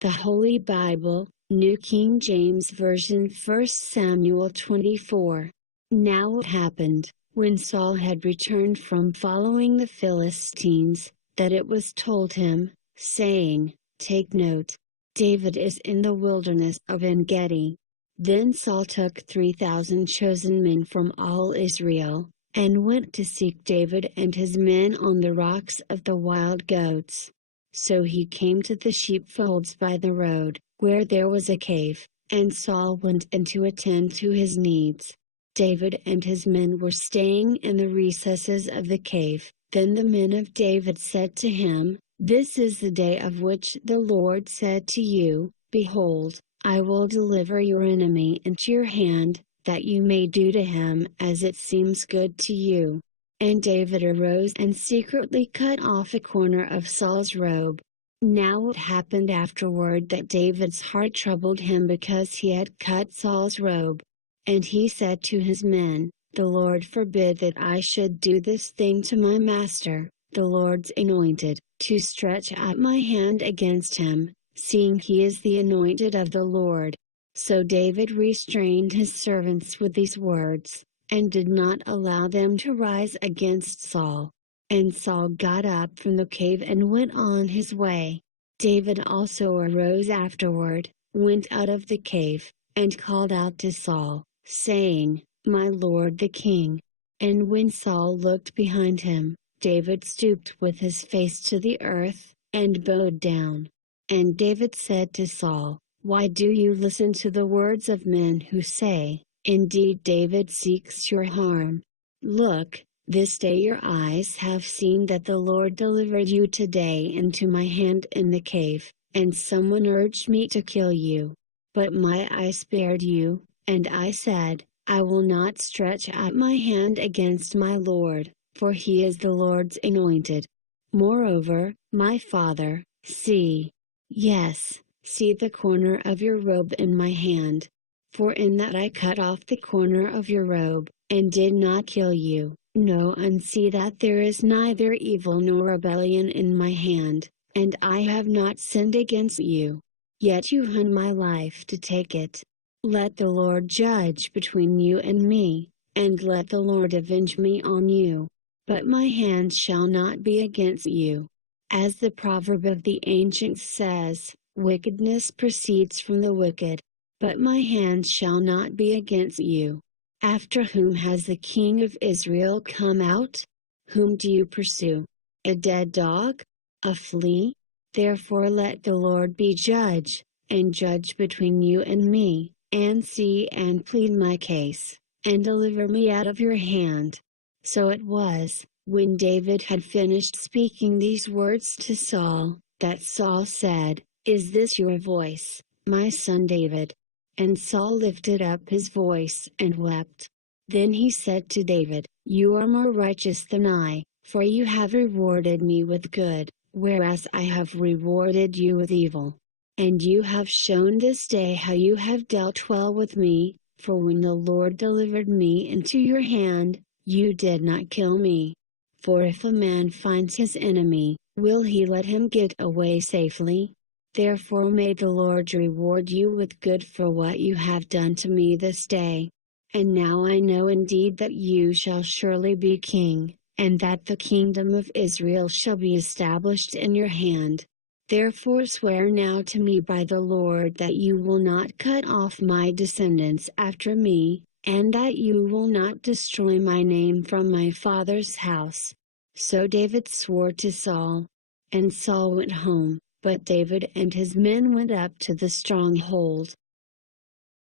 The Holy Bible, New King James Version, 1 Samuel 24. Now it happened, when Saul had returned from following the Philistines, that it was told him, saying, "Take note. David is in the wilderness of En-gedi." Then Saul took 3,000 chosen men from all Israel, and went to seek David and his men on the rocks of the wild goats. So he came to the sheepfolds by the road, where there was a cave, and Saul went in to attend to his needs. David and his men were staying in the recesses of the cave. Then the men of David said to him, "This is the day of which the Lord said to you, 'Behold, I will deliver your enemy into your hand, that you may do to him as it seems good to you.'" And David arose and secretly cut off a corner of Saul's robe. Now it happened afterward that David's heart troubled him because he had cut Saul's robe. And he said to his men, "The Lord forbid that I should do this thing to my master, the Lord's anointed, to stretch out my hand against him, seeing he is the anointed of the Lord." So David restrained his servants with these words, and did not allow them to rise against Saul. And Saul got up from the cave and went on his way. David also arose afterward, went out of the cave, and called out to Saul, saying, "My lord the king." And when Saul looked behind him, David stooped with his face to the earth, and bowed down. And David said to Saul, "Why do you listen to the words of men who say, 'Indeed David seeks your harm'? Look, this day your eyes have seen that the Lord delivered you today into my hand in the cave, and someone urged me to kill you. But my eye spared you, and I said, 'I will not stretch out my hand against my Lord, for he is the Lord's anointed.' Moreover, my father, see. Yes, see the corner of your robe in my hand. For in that I cut off the corner of your robe, and did not kill you. Know and see that there is neither evil nor rebellion in my hand, and I have not sinned against you. Yet you hunt my life to take it. Let the Lord judge between you and me, and let the Lord avenge me on you. But my hand shall not be against you." As the proverb of the ancients says, "Wickedness proceeds from the wicked. But my hand shall not be against you." After whom has the king of Israel come out? Whom do you pursue? A dead dog? A flea? Therefore let the Lord be judge, and judge between you and me, and see and plead my case, and deliver me out of your hand. So it was, when David had finished speaking these words to Saul, that Saul said, "Is this your voice, my son David?" And Saul lifted up his voice and wept. Then he said to David, "You are more righteous than I, for you have rewarded me with good, whereas I have rewarded you with evil. And you have shown this day how you have dealt well with me, for when the Lord delivered me into your hand, you did not kill me. For if a man finds his enemy, will he let him get away safely? Therefore may the Lord reward you with good for what you have done to me this day. And now I know indeed that you shall surely be king, and that the kingdom of Israel shall be established in your hand. Therefore swear now to me by the Lord that you will not cut off my descendants after me, and that you will not destroy my name from my father's house." So David swore to Saul. And Saul went home, but David and his men went up to the stronghold.